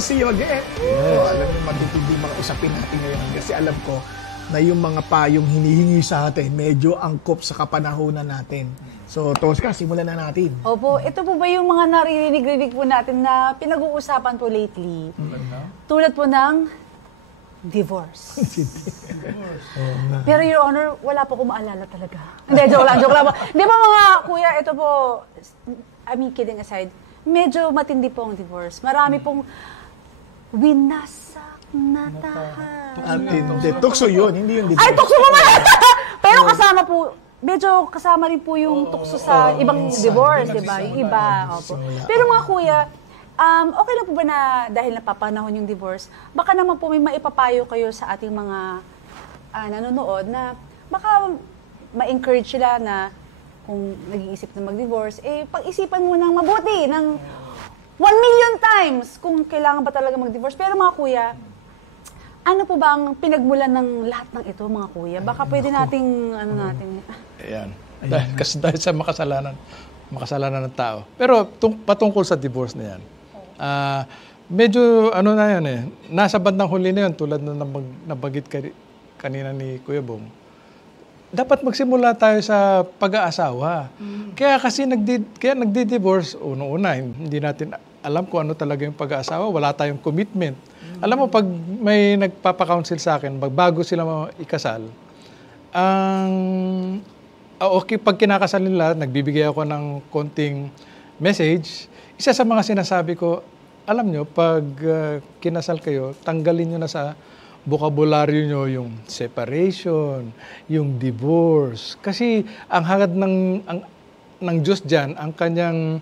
to see you again. Oh, alam niyo, matitindi mga usapin natin ngayon kasi alam ko na yung mga payong hinihingi sa atin, medyo angkop sa kapanahunan natin. So, Tosca, simulan na natin. Opo, ito po ba yung mga naririnig-rinig po natin na pinag-uusapan po lately? Tulad po ng divorce. Pero Your Honor, wala po akong maalala talaga. Hindi, joke lang po. Di ba mga kuya, ito po, I mean, kidding aside, medyo matindi po ang divorce. Marami pong winasak na tahan. Hindi, tukso yun, hindi yung divorce. Ay, tukso po ba? Pero kasama po, medyo kasama rin po yung tukso sa ibang divorce, di ba? Yung iba. Opo. Pero mga kuya, okay lang po ba na dahil napapanahon yung divorce, baka naman po may maipapayo kayo sa ating mga nanonood na baka ma-encourage sila na kung nag-iisip na mag-divorce, pag-isipan mo nang mabuti, ng 1 million times kung kailangan ba talaga mag-divorce. Pero mga kuya, ano po ba ang pinagmulan ng lahat ng ito, mga kuya? Baka pwede nating, Ayan. Kasi dahil sa makasalanan ng tao. Pero patungkol sa divorce na yan, medyo na yan nasa bandang huli na yun, tulad na nabagit kanina ni Kuya Bong. Dapat magsimula tayo sa pag-aasawa. Kaya kasi nagdi-divorce, una, hindi natin alam kung ano talaga yung pag-aasawa, wala tayong commitment. Alam mo, pag may nagpapa-counsel sa akin, bago sila ikasal, okay, pag kinakasal nila, nagbibigay ako ng konting message. Isa sa mga sinasabi ko, alam nyo, pag kinasal kayo, tanggalin nyo na sa bokabularyo nyo yung separation, yung divorce. Kasi ang hangad ng Diyos dyan, ang kanyang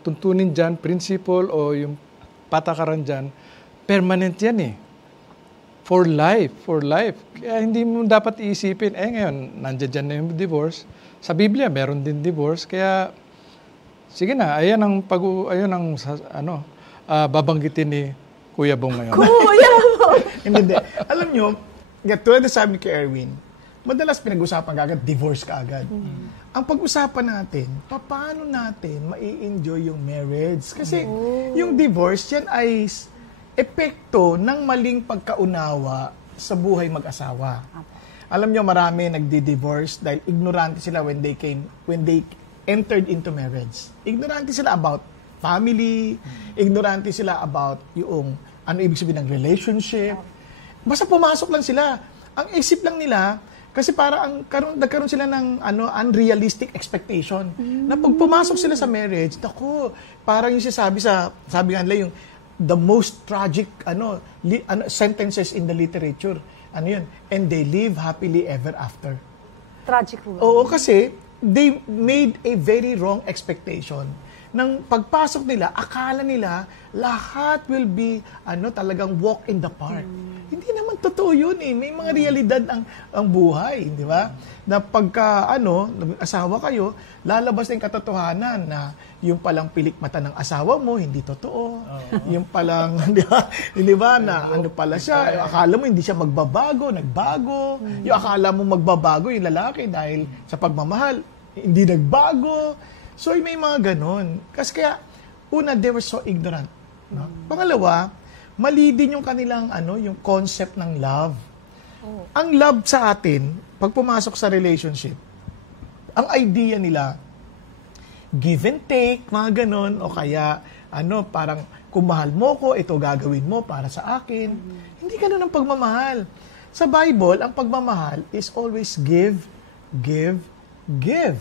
tuntunin dyan, principle o yung patakaran dyan, permanent yan For life. Kaya hindi mo dapat iisipin, ngayon, nandiyan dyan na yung divorce. Sa Biblia, meron din divorce. Kaya, sige na, ayan ang babanggitin ni Kuya Bong ngayon. Kuya Bong! Hindi. Alam nyo, tulad na sabi ni kay Erwin, madalas pinag-usapan ka agad, divorce ka agad. Ang pag-usapan natin, paano natin mai-enjoy yung marriage? Kasi yung divorce, yan ay epekto ng maling pagkaunawa sa buhay mag-asawa. Alam nyo, marami nagdi-divorce dahil ignorante sila when they entered into marriage. Ignorante sila about family, ignorante sila about yung ano ibig sabihin ng relationship. Basta pumasok lang sila. Ang isip lang nila, kasi para nagkaroon sila ng unrealistic expectation. Na pag pumasok sila sa marriage, parang yung sabi nga nila yung the most tragic sentences in the literature. Yun? And they live happily ever after. Tragic po. Oo, kasi they made a very wrong expectation. Nang pagpasok nila, akala nila lahat will be talagang walk in the park. Hindi naman totoo yun May mga realidad ang buhay, di ba? Na pagka asawa kayo, lalabas na yung katotohanan na yung palang pilik mata ng asawa mo, hindi totoo. Yung palang, di ba, na pala siya, akala mo hindi siya magbabago, nagbago. Yung akala mo magbabago yung lalaki dahil sa pagmamahal, hindi nagbago. So, may mga ganon. Kasi kaya, una, they were so ignorant. No? Pangalawa, mali din yung kanilang, yung concept ng love. Ang love sa atin, pag pumasok sa relationship, ang idea nila, give and take, mga ganon, o kaya, parang, kung mahal mo ko, ito gagawin mo para sa akin. Hindi ganon ang pagmamahal. Sa Bible, ang pagmamahal is always give, give, give.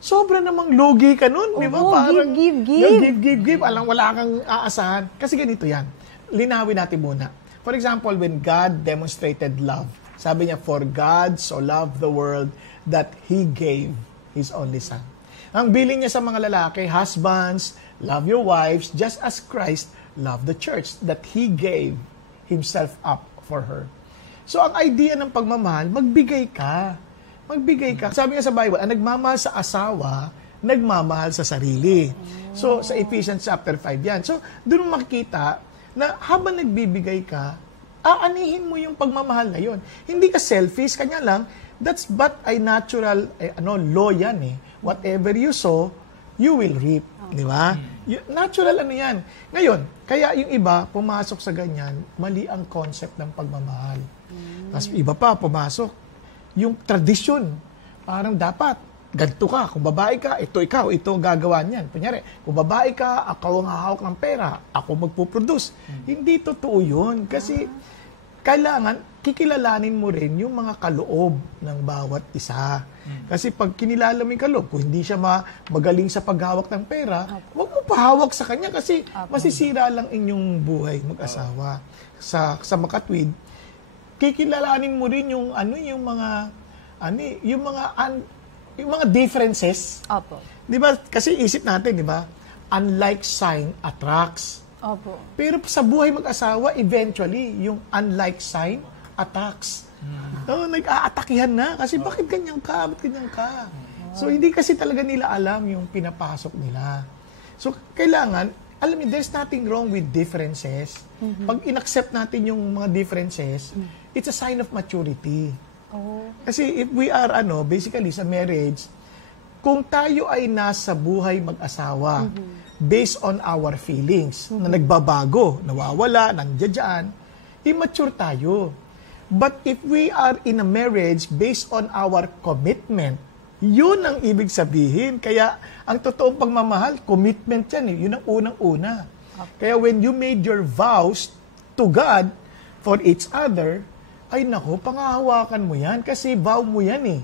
Sobra namang logi ka nun, di ba? Parang, give. Alam, wala kang aasahan. Kasi ganito yan. Linawin natin muna. For example, when God demonstrated love, sabi niya, for God so loved the world that He gave His only Son. Ang bilin niya sa mga lalaki, husbands, love your wives, just as Christ loved the church, that He gave Himself up for her. So, ang idea ng pagmamahal, magbigay ka. Sabi nga sa Bible, ang nagmamahal sa asawa, nagmamahal sa sarili. So, sa Ephesians chapter 5 yan. So, doon makikita na habang nagbibigay ka, aanihin mo yung pagmamahal na yun. Hindi ka selfish, kanya lang, that's but a natural law yan Whatever you sow, you will reap. Di ba? Natural ano yan. Ngayon, kaya yung iba, pumasok sa ganyan, mali ang concept ng pagmamahal. Tapos iba pa, pumasok, yung tradisyon. Parang dapat, ganito ka. Kung babae ka, ito ikaw, ito gagawa niyan. Kunyari, kung babae ka, ako ang hahawak ng pera, ako magpuproduce. Hindi totoo yun. Kasi, kailangan, kikilalanin mo rin yung mga kaloob ng bawat isa. Kasi pag kinilala mo yung kaloob, kung hindi siya magaling sa paghawak ng pera, huwag mo pahawak sa kanya kasi masisira lang inyong buhay mag-asawa. Sa makatwid, kikilalanin mo rin yung mga differences. Opo. 'Di ba? Kasi isip natin, 'di ba? Unlike sign attracts. Opo. Pero sa buhay mag-asawa, eventually, yung unlike sign attacks. Nag-aatakihan na. Kasi bakit ganyan ka? Bakit ganyan ka? So, hindi kasi talaga nila alam yung pinapasok nila. So, kailangan, alam niyo, there's nothing wrong with differences. Pag in-accept natin yung mga differences, it's a sign of maturity. Kasi if we are, basically, sa marriage, kung tayo ay nasa buhay mag-asawa, based on our feelings, na nagbabago, nawawala, nandiyan, immature tayo. But if we are in a marriage based on our commitment, yun ang ibig sabihin. Kaya ang totoong pagmamahal, commitment yan eh. Yun ang unang-una. Kaya when you made your vows to God for each other, ay naku, pangahawakan mo yan kasi vow mo yan eh.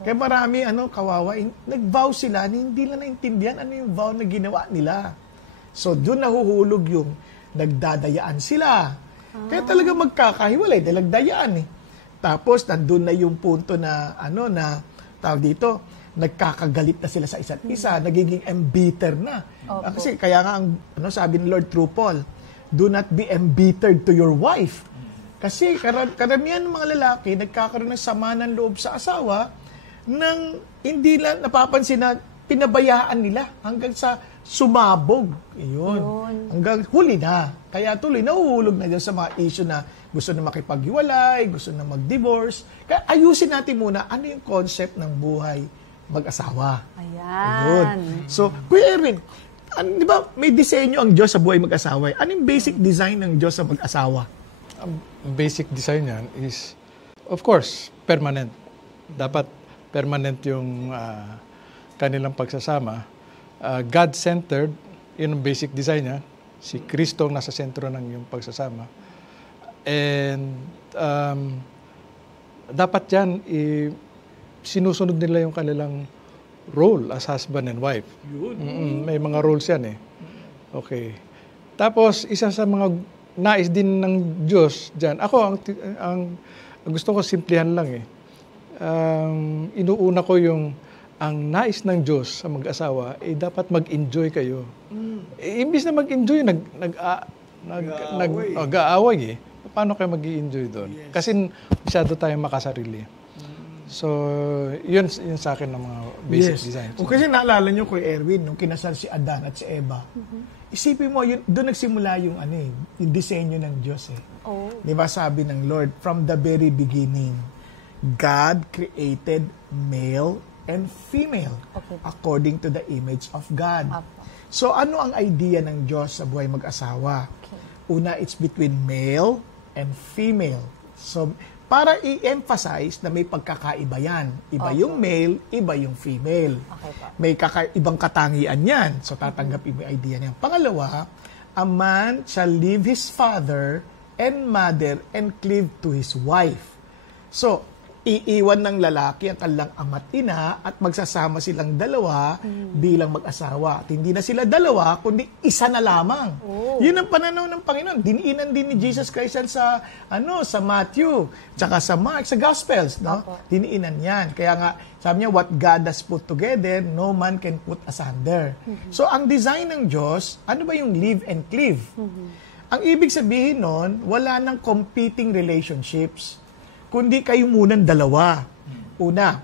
Kaya marami, kawawa, nag-vow sila, hindi lang naintindihan ano yung vow na ginawa nila. So, doon nahuhulog yung nagdadayaan sila. Kaya talaga magkakahiwalay, nagdayaan eh. Tapos, nandun na yung punto na, tawag dito, nagkakagalit na sila sa isa't isa, nagiging embittered na. Kasi, kaya nga, sabi ni Lord through Paul, do not be embittered to your wife. Kasi, karamihan ng mga lalaki, nagkakaroon ng sama ng loob sa asawa, nang hindi lang napapansin na pinabayaan nila hanggang sa sumabog. Iyon. Hanggang huli na. Kaya tuloy, nahuhulog na dyan sa mga issue na gusto na makipaghiwalay, gusto na mag-divorce. Kaya ayusin natin muna ano yung concept ng buhay mag-asawa. Ayan. So, Kuya Erwin, di ba may disenyo ang Diyos sa buhay mag-asawa? Ano yung basic design ng Diyos sa mag-asawa? Ang basic design yan is, of course, permanent. Dapat permanent yung kanilang pagsasama. God-centered, yun ang basic design niya. Si Kristo nasa sentro ng yung pagsasama. And dapat yan, sinusunod nila yung kanilang role as husband and wife. May mga roles yan eh. Okay. Tapos, isa sa mga nais din ng Diyos dyan, ako, ang gusto ko simplihan lang eh. Inuuna ko yung ang nais ng Diyos sa mag-asawa dapat mag-enjoy kayo. Imbis na mag-enjoy, nag-aaway eh. Paano kayo mag-i-enjoy doon? Yes. Kasi masyado tayong makasarili. So, yun sa akin ng mga basic designs. O kasi naalala nyo, Kuya Erwin, nung kinasal si Adan at si Eva, isipin mo, doon nagsimula yung disenyo ng Diyos eh. Di ba sabi ng Lord, from the very beginning, God created male and female according to the image of God. So, ano ang idea ng Diyos sa buhay mag-asawa? Una, it's between male and female. So, para i-emphasize na may pagkakaiba yan. Iba yung male, iba yung female. May ibang katangian yan. So, tatanggapin mo yung idea niya. Pangalawa, a man shall leave his father and mother and cleave to his wife. So, iiwan ng lalaki ang kanilang ama't ina at magsasama silang dalawa bilang mag-asawa. At hindi na sila dalawa, kundi isa na lamang. Yun ang pananaw ng Panginoon. Diniinan din ni Jesus Christ sa Matthew, tsaka sa Mark, sa Gospels. No? Diniinan yan. Kaya nga, sabi niya, what God has put together, no man can put asunder. So, ang design ng Diyos, ano ba yung live and cleave? Ang ibig sabihin nun, wala nang competing relationships. Kundi kayo munang dalawa. Una,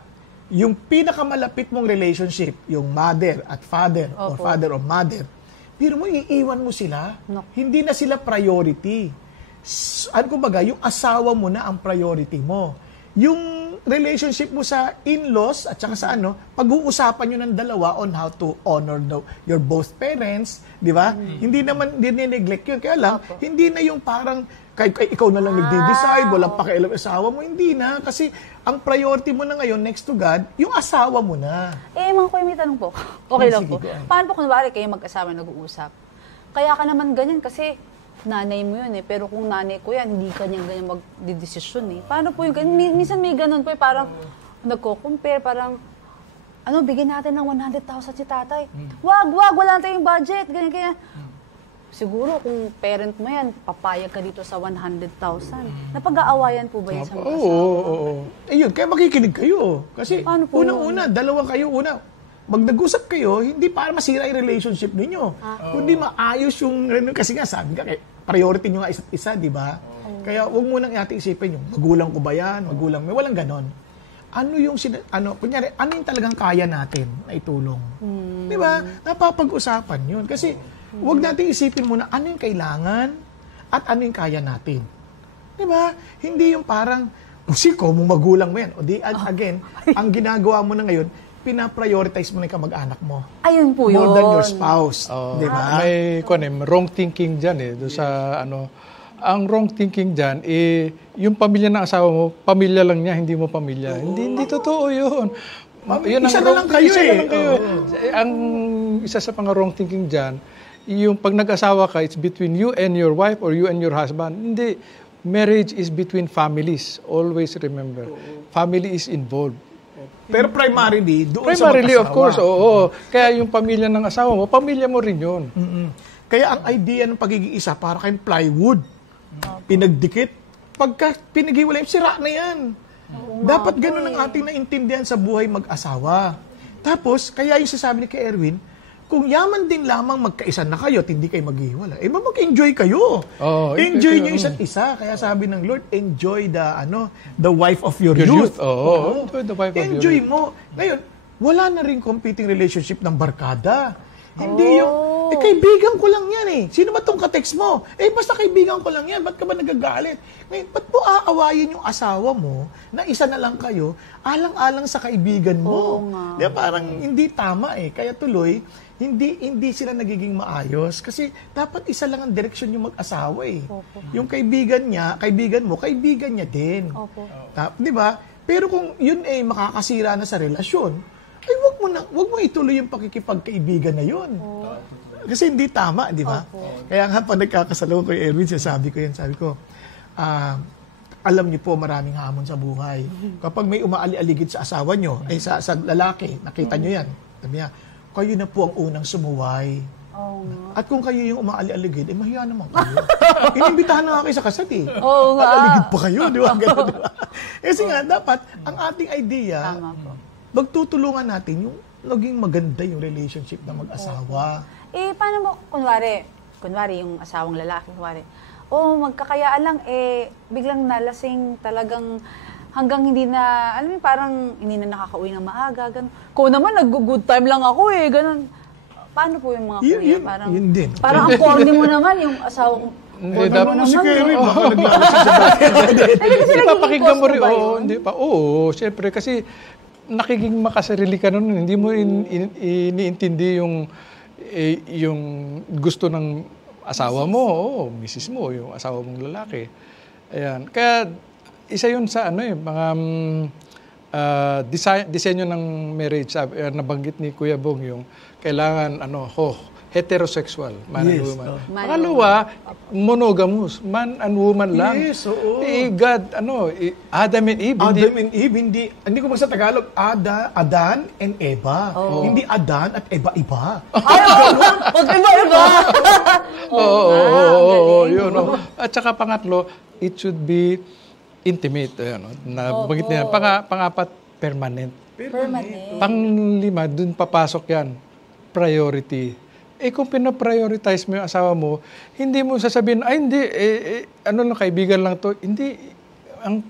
yung pinakamalapit mong relationship, yung mother at father, or father or mother, pero mo, iiwan mo sila. Hindi na sila priority. Ano kumbaga, yung asawa mo na ang priority mo. Yung relationship mo sa in-laws at saka sa pag-uusapan nyo ng dalawa on how to honor your both parents, di ba? Hindi naman neglect yun. Kaya lang, hindi na yung parang ikaw na lang nagde-decide, walang pakialam asawa mo. Hindi na. Kasi ang priority mo na ngayon, next to God, yung asawa mo na. Mga kuya, may tanong po. Okay lang Sige, po. go on. Paano po kunwari kayo mag-asawa nag-uusap? Kaya ka naman ganyan kasi nanay mo yun pero kung nanay ko yan, hindi ganyan magdidesisyon Paano po yung ganyan? Minsan may ganun po parang nagko-compare, parang bigyan natin ng 100,000 si tatay. Wag, wala tayong budget, ganyan. Siguro kung parent mo yan, papayag ka dito sa 100,000. Napag-aawayan po ba yan sa mga asawa? Oo. Ayun, kaya makikinig kayo. Kasi unang-una, dalawa kayo, mag-nag-usap kayo, hindi para masira yung relationship ninyo. Kundi maayos yung, kasi nga sabi ka, priority nyo nga isa't isa, di ba? Kaya huwag mo nang ating isipin yung magulang ko ba yan, magulang mo, walang ganon. Kunyari, ano yung talagang kaya natin na itulong? Di ba? Napapag-usapan yun. Kasi huwag nating isipin muna ano yung kailangan at ano yung kaya natin. Di ba? Hindi yung parang, ko mo magulang mo yan. O di, again, ang ginagawa mo na ngayon, pina-prioritize mo na yung kamag-anak mo. Ayun po yun. More than your spouse. Di ba? May wrong thinking dyan doon sa ang wrong thinking dyan, yung pamilya ng asawa mo, pamilya lang niya, hindi mo pamilya. Hindi totoo yun. Isa na lang kayo Ang isa sa mga wrong thinking dyan, yung pag nag-asawa ka, it's between you and your wife or you and your husband. Hindi. Marriage is between families. Always remember. Family is involved. Pero primarily, doon sa Primarily, mag-asawa. of course, oo. Kaya yung pamilya ng asawa mo, pamilya mo rin yun. Kaya ang idea ng pagiging isa, para kayong plywood. Pinagdikit. Pagka pinag-iwalay, sira na yan. Dapat ganun ang ating naintindihan sa buhay mag-asawa. Tapos, kaya yung sasabi ni kay Erwin, kung yaman din lamang magkaisa na kayo at hindi kayo maghiwalay, mag-enjoy kayo. Enjoy nyo isa't isa. Kaya sabi ng Lord, enjoy the wife of your youth. Enjoy the wife of your Enjoy youth. mo. Ngayon, wala na rin competing relationship ng barkada. Hindi yung, kaibigan ko lang yan Sino ba tong ka-text mo? Basta kaibigan ko lang yan. Ba't ka ba nagagalit? Ngayon, ba't mo aawayin yung asawa mo na isa na lang kayo, alang-alang sa kaibigan mo? Di ba? Parang hindi tama Kaya tuloy, hindi sila nagiging maayos. Kasi dapat isa lang ang direksyon yung mag-asawa Yung kaibigan mo, kaibigan niya din. Di ba? Pero kung yun makakasira na sa relasyon, ay wag mo ituloy yung pakikipagkaibigan na yun. Kasi hindi tama, di ba? Kaya nga pa nagkakasalaw ko Erwin, sabi ko, alam niyo po maraming hamon sa buhay. Kapag may umaali-aligid sa asawa niyo, sa lalaki, nakita niyo yan. Sabi niya, kayo na po ang unang sumuway. At kung kayo yung umaali-aligid, mahiya naman kayo. Inimbitahan na nga kayo sa kasal Oo nga. At aligid pa kayo, di ba? Ganun, di ba? Kasi nga, dapat, ang ating idea, magtutulungan natin yung naging maganda yung relationship ng mag-asawa. Paano mo, kunwari yung asawang lalaki, magkakayaan lang, biglang nalasing talagang hanggang hindi na, alam mo, parang hindi na nakakauwi ng maaga, ganun. Kung naman, nag-good time lang ako ganun. Paano po yung mga kuya? Yun din. Parang ang corny mo naman, yung asawang, Si Kerry, baka naglalasing sa dati. Ipapakinggan mo rin, hindi pa. Oo, syempre, kasi nakiging makasarili ka nun, hindi mo iniintindi yung gusto ng asawa mo, misis mo, yung asawa mong lalaki. Ayan. Kaya isa yun sa mga disenyo ng marriage. Nabanggit ni Kuya Bong yung kailangan heterosexual, man and woman. Pangalawa, monogamous, man and woman lang. Yes, oo. God, Adam and Eve. Adam and Eve, hindi ko sa Tagalog, Adan and Eva. Hindi Adan at Eva-iba. Mag-iba-iba! Yun. At saka pangatlo, it should be intimate. Nabanggit niya. Pangapat, permanent. Panglima, dun papasok yan, priority. Kung pinaprioritize mo yung asawa mo, hindi mo sasabihin, hindi, kaibigan lang to. Hindi, ang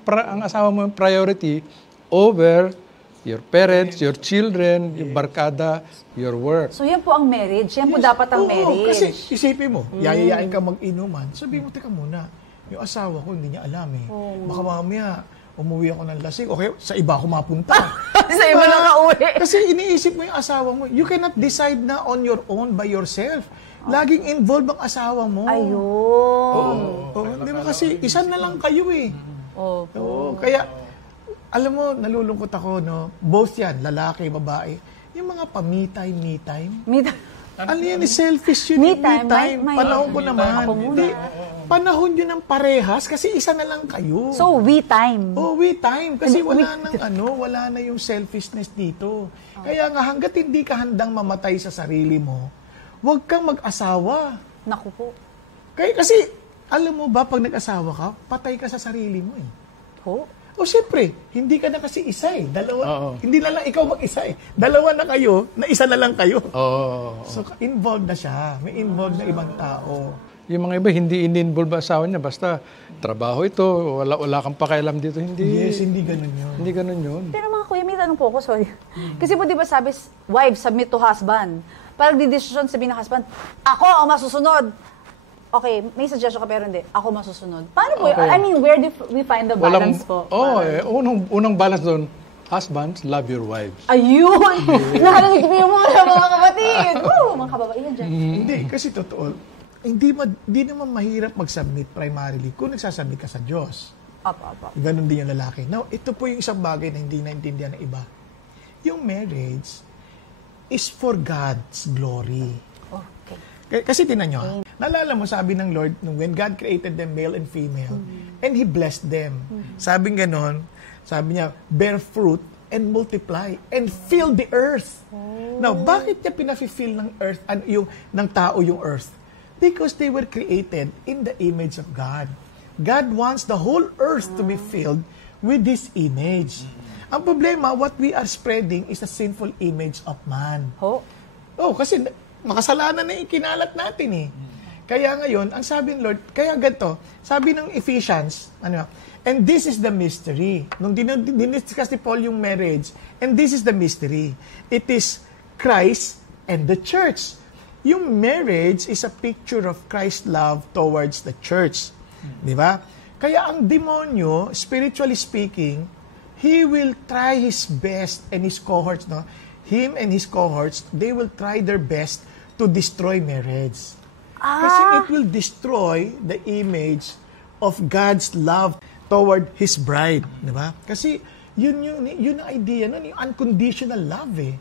asawa mo yung priority over your parents, your children, yung barkada, your work. So yan po ang marriage. Yan po dapat ang marriage. Kasi isipin mo, yayayain ka mag-inuman, sabihin mo, teka muna, yung asawa ko hindi niya alam Baka mamaya, umuwi ako ng lasing, okay, sa iba ako mapunta. Sa iba na kauwi. Kasi iniisip mo yung asawa mo. You cannot decide na on your own by yourself. Laging involved ang asawa mo. Ayun. Di ba kasi isa na lang kayo eh. Oo. Kaya, alam mo, nalulungkot ako, no? Both yan, lalaki, babae. Yung mga me time. Ano yan, selfish yun. Me time. Panahon ko naman. Ako muna. Hindi, panahon yun ng parehas kasi isa na lang kayo. So, we time. We time. Kasi wala na yung selfishness dito. Kaya nga, hanggat hindi ka handang mamatay sa sarili mo, huwag kang mag-asawa. Naku po. Kasi, alam mo ba, pag nag-asawa ka, patay ka sa sarili mo eh. Ho? O siyempre, hindi ka na kasi isa eh. Dalawa. Hindi na lang ikaw mag-isa eh. Dalawa na kayo, na isa na lang kayo. So, involved na siya. May involved na ibang tao. Yung mga iba, hindi in-involve ang asawa niya. Basta, trabaho ito, wala kang pakialam dito. Hindi. Yes, hindi ganun yun. Hindi ganun yun. Pero mga kuya, may tanong po ako, sorry. Kasi po di ba sabi, wife, submit to husband. Parang di-decision sabihin ng husband, ako ang masusunod. Okay, may suggestion ka pero hindi. Ako masusunod. Paano po? I mean, where do we find the balance po? Unang balance doon, husbands, love your wives. Ayun! Nakarinig ko yung mga kapatid. Mga kababaihan dyan. Hindi, kasi totoo. Hindi naman mahirap mag-submit primarily kung nagsasubmit ka sa Diyos. Apa. Ganon din yung lalaki. Now, ito po yung isang bagay na hindi naintindihan ng iba. Yung marriage is for God's glory. Kasi tinan nyo, naalala mo, sabi ng Lord, when God created them male and female, and He blessed them. Sabi niya, bear fruit and multiply and fill the earth. Now, bakit niya pinafi-fill ng earth, ng tao yung earth? Because they were created in the image of God. God wants the whole earth to be filled with His image. Ang problema, what we are spreading is a sinful image of man. Kasi makasalanan na ikinalat natin eh. Kaya ngayon, ang sabi ng Lord, kaya ganito, sabi ng Ephesians, and this is the mystery. Nung diniscuss ni Paul yung marriage, and this is the mystery. It is Christ and the church. Yung marriage is a picture of Christ's love towards the church. Di ba? Kaya ang demonyo, spiritually speaking, he will try his best and his cohorts, him and his cohorts, they will try their best to destroy marriage. Kasi it will destroy the image of God's love toward His bride. Diba? Kasi yun ang idea nun, yung unconditional love eh.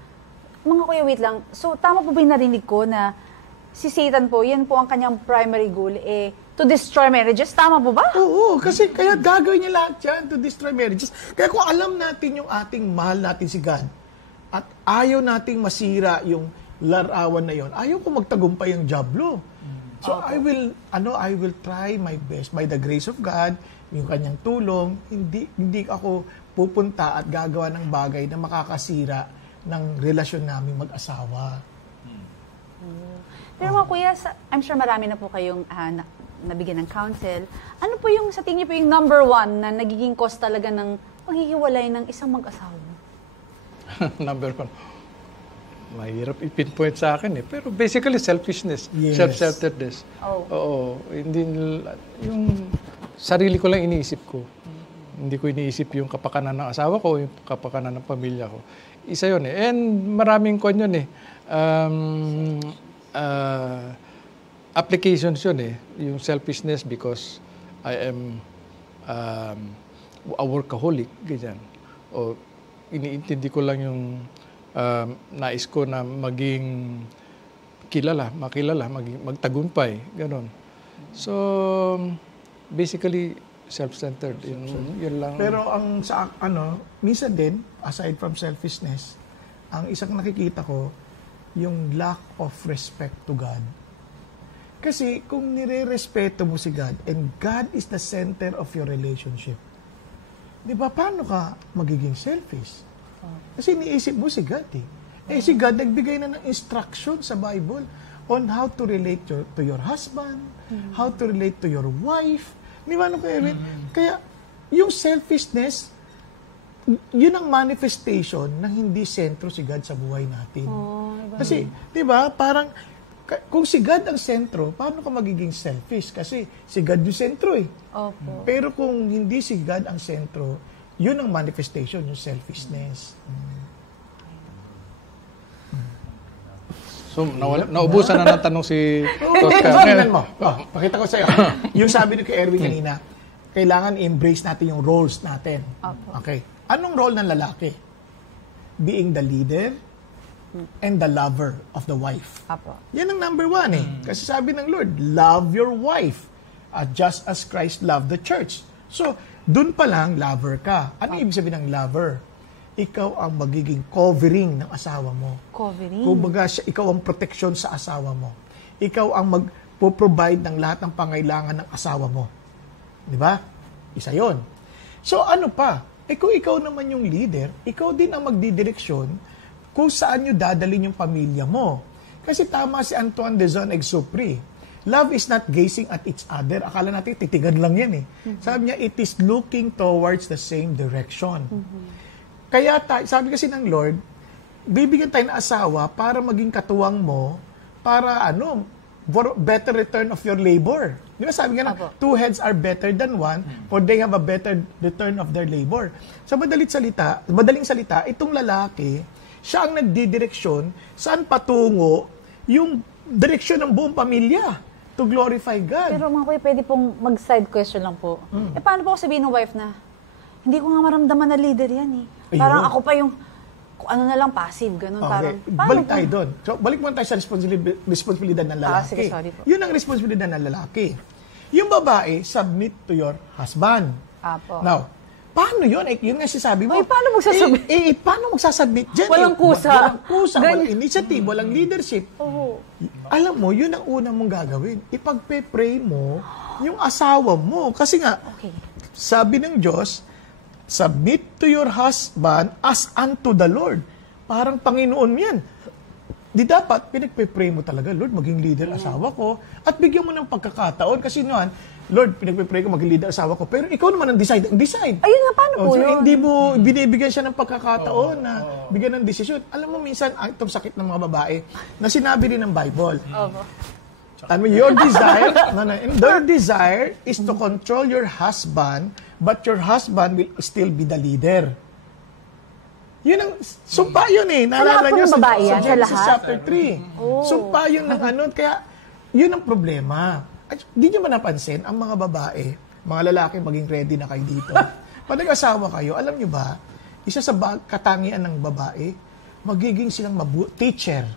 Mga kuya, wait lang. So, tama po ba yung narinig ko na si Satan po, yan po ang kanyang primary goal, to destroy marriages? Tama po ba? Oo, kasi kaya gagawin niya lahat yan to destroy marriages. Kaya kung alam natin yung ating mahal natin si God, at ayaw nating masira yung larawan na yon, ayaw ko magtagumpay ang jablo. So I will try my best by the grace of God, yung kanyang tulong, hindi ako pupunta at gagawa ng bagay na makakasira ng relasyon naming mag-asawa. Pero mga kuya, I'm sure marami na po kayong nabigyan ng counsel. Ano po yung, sa tingin niyo po yung number one na nagiging cause talaga ng paghihiwalay ng isang mag-asawa? Number one. Mahirap i-pinpoint sa akin eh. Pero basically, selfishness. Yes. Self-centeredness. Oo. Hindi, yung sarili ko lang iniisip ko. Hindi ko iniisip yung kapakanan ng asawa ko, yung kapakanan ng pamilya ko. Isa yun eh. And maraming kon yun eh. Applications yun eh. Yung selfishness because I am a workaholic. Ganyan. O iniintindi ko lang yung nais ko na maging makilala, magtagumpay, gano'n. So, basically, self-centered. Yun lang. Pero minsan din, aside from selfishness, ang isang nakikita ko, yung lack of respect to God. Kasi kung nire-respeto mo si God, and God is the center of your relationship, di ba, paano ka magiging selfish? Kasi iniisip mo si God eh. Si God nagbigay na ng instruction sa Bible on how to relate to your husband, how to relate to your wife. Di ba, Kaya, yung selfishness, yun ang manifestation ng hindi sentro si God sa buhay natin. Kasi, di ba, parang, kung si God ang sentro, paano ka magiging selfish? Kasi si God yung sentro eh. Opo. Pero kung hindi si God ang sentro, yun ang manifestation, yung selfishness. So, naubusan na ng tanong si Tosca. Tingnan mo. Pakita ko sa'yo. Yung sabi ni kay Erwin kanina, kailangan i-embrace natin yung roles natin. Okay. Anong role ng lalaki? Being the leader and the lover of the wife. Apo. Yan ang number 1 eh. Kasi sabi ng Lord, love your wife just as Christ loved the church. So, dun pa lang, lover ka. Ano ibig sabihin ng lover? Ikaw ang magiging covering ng asawa mo. Covering? Kumbaga, ikaw ang protection sa asawa mo. Ikaw ang magpo-provide ng lahat ng pangailangan ng asawa mo. Di ba? Isa yon. So, ano pa? Kung ikaw naman yung leader, ikaw din ang magdidireksyon kung saan nyo dadalhin yung pamilya mo. Kasi tama si Antoine de Saint-Exupéry. Love is not gazing at each other. Akala natin, titigan lang yan eh. Sabi niya, it is looking towards the same direction. Kaya sabi kasi ng Lord, bibigyan tayo ng asawa para maging katuwang mo, para for better return of your labor. Di ba sabi nga na, 2 heads are better than 1, for they have a better return of their labor. Sa madaling salita, itong lalaki, siya ang nagdidireksyon saan patungo yung direksyon ng buong pamilya to glorify God. Pero mga kuya, pwede pong mag-side question lang po. Paano po sabihin ng wife na, hindi ko nga maramdaman na leader yan eh. Parang ako pa yung, ano na lang, passive, ganun. Okay. Parang, Balik tayo doon. So, balik mo tayo sa responsibilidad ng lalaki. Sige, sorry po. Yun ang responsibilidad ng lalaki. Yung babae, submit to your husband. Apo. Now, paano yun? Yun nga sabi mo. Ay, paano magsasubmit? Paano magsasubmit dyan? Walang kusa. Walang kusa, walang Ganyan. initiative, walang leadership. Oo. Alam mo, yun ang unang mong gagawin. Ipagpe-pray mo yung asawa mo. Kasi nga, Okay. sabi ng Diyos, submit to your husband as unto the Lord. Parang Panginoon yan. Di dapat, pinagpe-pray mo talaga, Lord, maging leader asawa ko. At bigyan mo ng pagkakataon. Kasi noon, Lord, pinagpe-pray ko, maging leader asawa ko. Pero ikaw naman ang decide. Ayun nga, paano po So, yun? hindi mo binibigyan siya ng pagkakataon na bigyan ng desisyon. Alam mo, minsan, itong sakit ng mga babae, na sinabi rin ng Bible. Opo. Your desire, their desire is to control your husband, but your husband will still be the leader. Yun ang, sumpa yun eh. Naalala nyo ng babae yan, sa sa Genesis lahat? chapter 3. Sumpa yun ng kaya yun ang problema. At di nyo ba napansin, ang mga babae, mga lalaki, maging ready na kayo dito. Pag nag-asawa kayo, alam nyo ba, isa sa katangian ng babae, magiging silang teacher.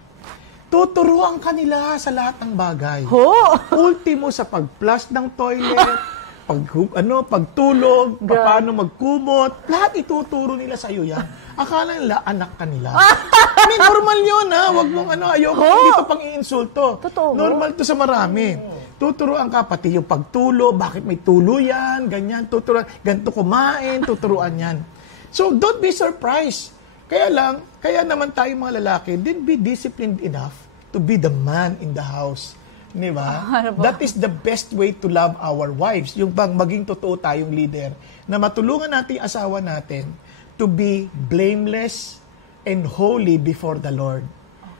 Tuturuan kanila sa lahat ng bagay. Ultimo sa pag-flush ng toilet, pagtulog, paano magkumot, lahat ituturo nila sa iyo yan. Akala nila anak kanila. Normal yun ha, wag mong ayoko dito pang iinsulto. Totoo. Normal to sa marami. Tuturuan ka pati yung pagtulo, bakit may tulo yan, ganyan, tuturuan, ganito kumain, tuturuan yan. So don't be surprised. Kaya naman tayo mga lalaki, then be disciplined enough to be the man in the house. Di ba? That is the best way to love our wives. Yung bang maging totoo tayong leader, na matulungan natin yung asawa natin to be blameless and holy before the Lord.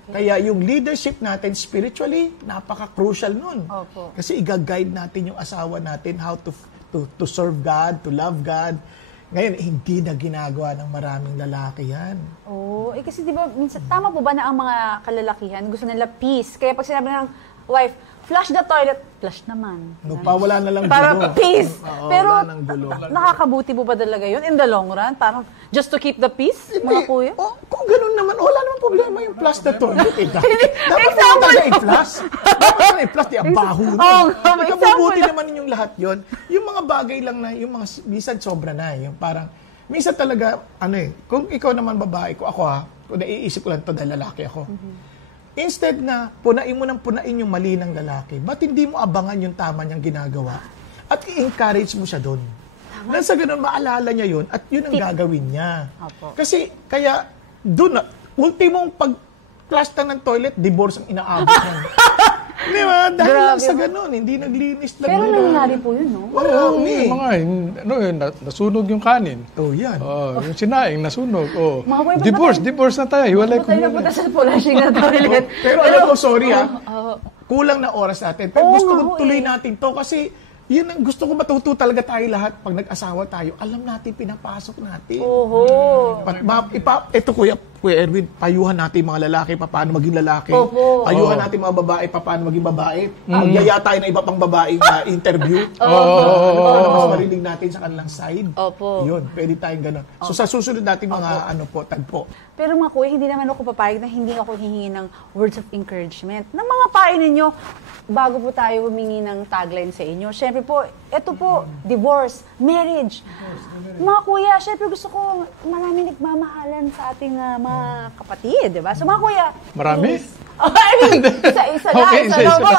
Okay. Kaya yung leadership natin spiritually, napaka-crucial nun. Opo. Kasi i-guide natin yung asawa natin how to serve God, to love God. Ngayon, hindi na ginagawa ng maraming lalaki yan. Kasi di ba, tama po ba na ang mga kalalakihan, gusto nila peace? Kaya pag sinabi ng wife, flush the toilet, flush naman. Wala na lang gulo. Parang peace. Pero wala nang gulo. nakakabuti po ba talaga yun in the long run? Parang just to keep the peace, mga kuya? Kung ganun naman, wala naman problema yung flush the toilet. Dapat naman talaga i-flush. Dapat naman i-flush, di ang baho nun. Ikabubuti naman ninyong lahat yon. Yung mga bagay lang na, yung mga, minsan sobra na. Yung parang, minsan talaga, kung ikaw naman babae, kung ako kung naiisip ko lang ito dahil lalaki ako. Instead na punain mo ng punain yung mali ng lalaki, ba't hindi mo abangan yung tama niyang ginagawa at i-encourage mo siya doon? Nang sa ganun, maalala niya yun at yun ang gagawin niya. Opo. Kasi, kaya, doon na, ultimong pag-flush ng toilet, divorce ang inaabot niya. Di ba? Dahil lang sa ganun, hindi naglinis lang. Pero nangyari po yun, no? Marami. Nasunog yung kanin. Yan. Yung sinaing, nasunog. Mga boy, Divorce na tayo. Hiwalay ko tayo napunta sa flushing na toilet. Pero alam ko, sorry Kulang na oras natin. Pero gusto ko tuloy natin to kasi Yun ang gusto ko matuto talaga tayo lahat pag nag-asawa tayo. Alam natin, pinapasok natin. Oho. Ito Kuya Erwin, payuhan natin mga lalaki paano maging lalaki. Opo. Payuhan natin mga pabae paano maging babae. Magyaya tayo na iba pang babaeng interview. Mas marinig natin sa kanilang side. Opo. Yun, pwede tayong gano'n. So sa susunod natin mga tagpo. Pero mga kuya, hindi naman ako papayag na hindi ako hihingi ng words of encouragement. Ng mga payo ninyo, bago po tayo humingi ng tagline sa inyo. Siyempre po, ito po, divorce, marriage. Mga kuya, siyempre gusto ko maraming nagmamahalan sa ating mga kapatid, di ba? So mga kuya, Marami? please. I mean, isa lang, Okay, isa isa lang po.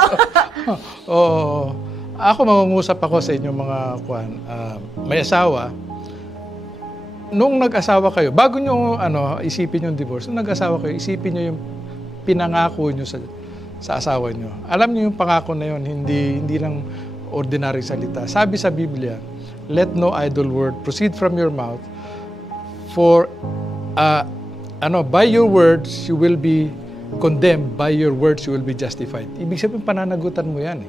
Oo. Ako mangungusap ako sa inyo mga may asawa. Nung nag-asawa kayo, bago nyo isipin yung divorce, nung nag-asawa kayo, isipin nyo yung pinangako nyo sa asawa nyo. Alam nyo yung pangako na yun, hindi lang ordinary salita. Sabi sa Biblia, let no idle word proceed from your mouth, for by your words you will be condemned, by your words you will be justified. Ibig sabihin, pananagutan mo yan.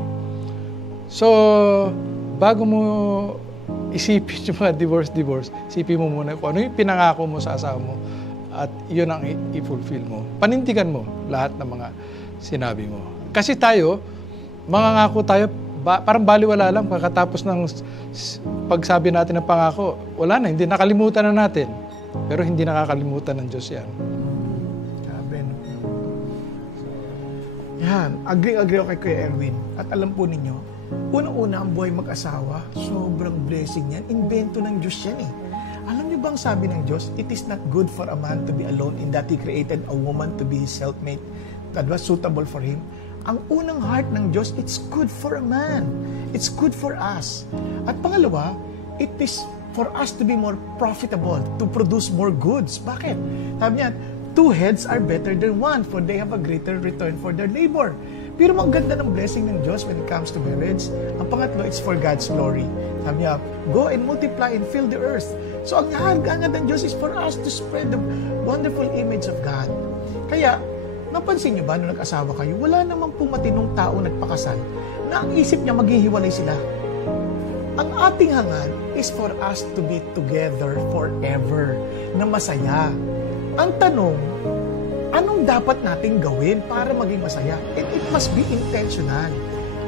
So, bago mo isipin yung mga divorce, isipin mo muna kung ano yung pinangako mo sa asawa mo at yun ang i-fulfill mo. Panindigan mo lahat ng mga sinabi mo. Kasi tayo, mangangako tayo, parang baliwala lang pagkatapos ng pagsabi natin ng pangako. Wala na, hindi nakalimutan na natin. Pero hindi nakakalimutan ng Diyos yan. Sabi, no? Yan, agree ako kay Kuya Erwin. At alam po ninyo, unang-una ang buhay mag-asawa, sobrang blessing yan. Invento ng Diyos yan eh. Alam niyo bang sabi ng Diyos, it is not good for a man to be alone in that He created a woman to be his helpmate that was suitable for him. Ang unang heart ng Diyos, it's good for a man. It's good for us. At pangalawa, it is for us to be more profitable, to produce more goods. Bakit? Sabi niya, 2 heads are better than 1, for they have a greater return for their labor. Pero maganda ng blessing ng Diyos when it comes to marriage. Ang pangatlo, it's for God's glory. Sabi niya, go and multiply and fill the earth. So ang hangad ng Diyos is for us to spread the wonderful image of God. Kaya, napansin niyo ba nung nag-asawa kayo, wala namang pumatinong tao nagpakasal na ang isip niya maghihiwalay sila. Ang ating hangad is for us to be together forever, na masaya. Ang tanong, anong dapat nating gawin para maging masaya? It must be intentional.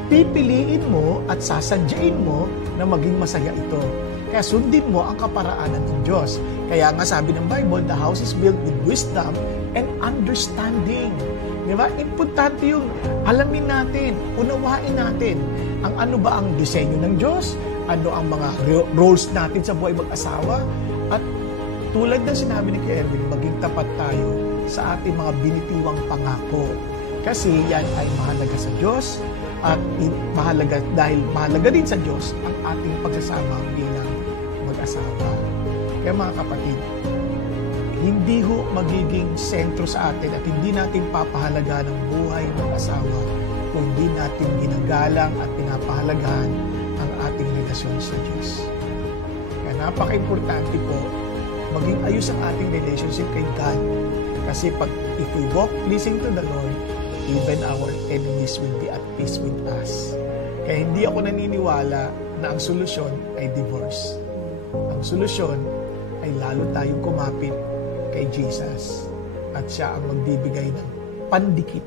Pipiliin mo at sasadyain mo na maging masaya ito. Kaya sundin mo ang kaparaanan ng Diyos. Kaya nga sabi ng Bible, the house is built with wisdom and understanding. Di ba? Importante yung alamin natin, unawain natin ang ano ba ang disenyo ng Diyos, ano ang mga roles natin sa buhay mag-asawa, at tulad ng sinabi ni Kuya Erwin, maging tapat tayo sa ating mga binitiwang pangako. Kasi yan ay mahalaga sa Diyos at dahil mahalaga din sa Diyos ang ating pagsasama bilang mag-asawa. Kaya mga kapatid, hindi ho magiging sentro sa atin at hindi natin papahalaga ng buhay ng asawa kung hindi natin ginagalang at pinapahalagahan ang ating relasyon sa Diyos. Kaya napaka-importante po maging ayos ang ating relationship kay God. Kasi if we walk pleasing to the Lord, even our enemies will be at peace with us. Kaya hindi ako naniniwala na ang solusyon ay divorce. Ang solusyon ay lalo tayong kumapit kay Jesus at siya ang magbibigay ng pandikit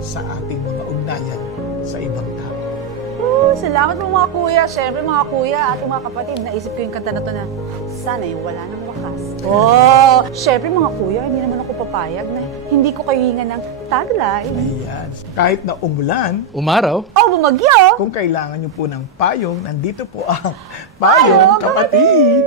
sa ating mga ugnayan sa ibang tao. Salamat po mga kuya. Siyempre mga kuya at mga kapatid, naisip ko yung kanta na to na sana yung wala nang wakas. Oh, siyempre mga kuya, hindi naman ako papayag na hindi ko kayo hingan ng tagline. Ayan. Kahit na umulan, Umaraw, Bumagyo! kung kailangan nyo po ng payong, nandito po ang Payong Kapatid!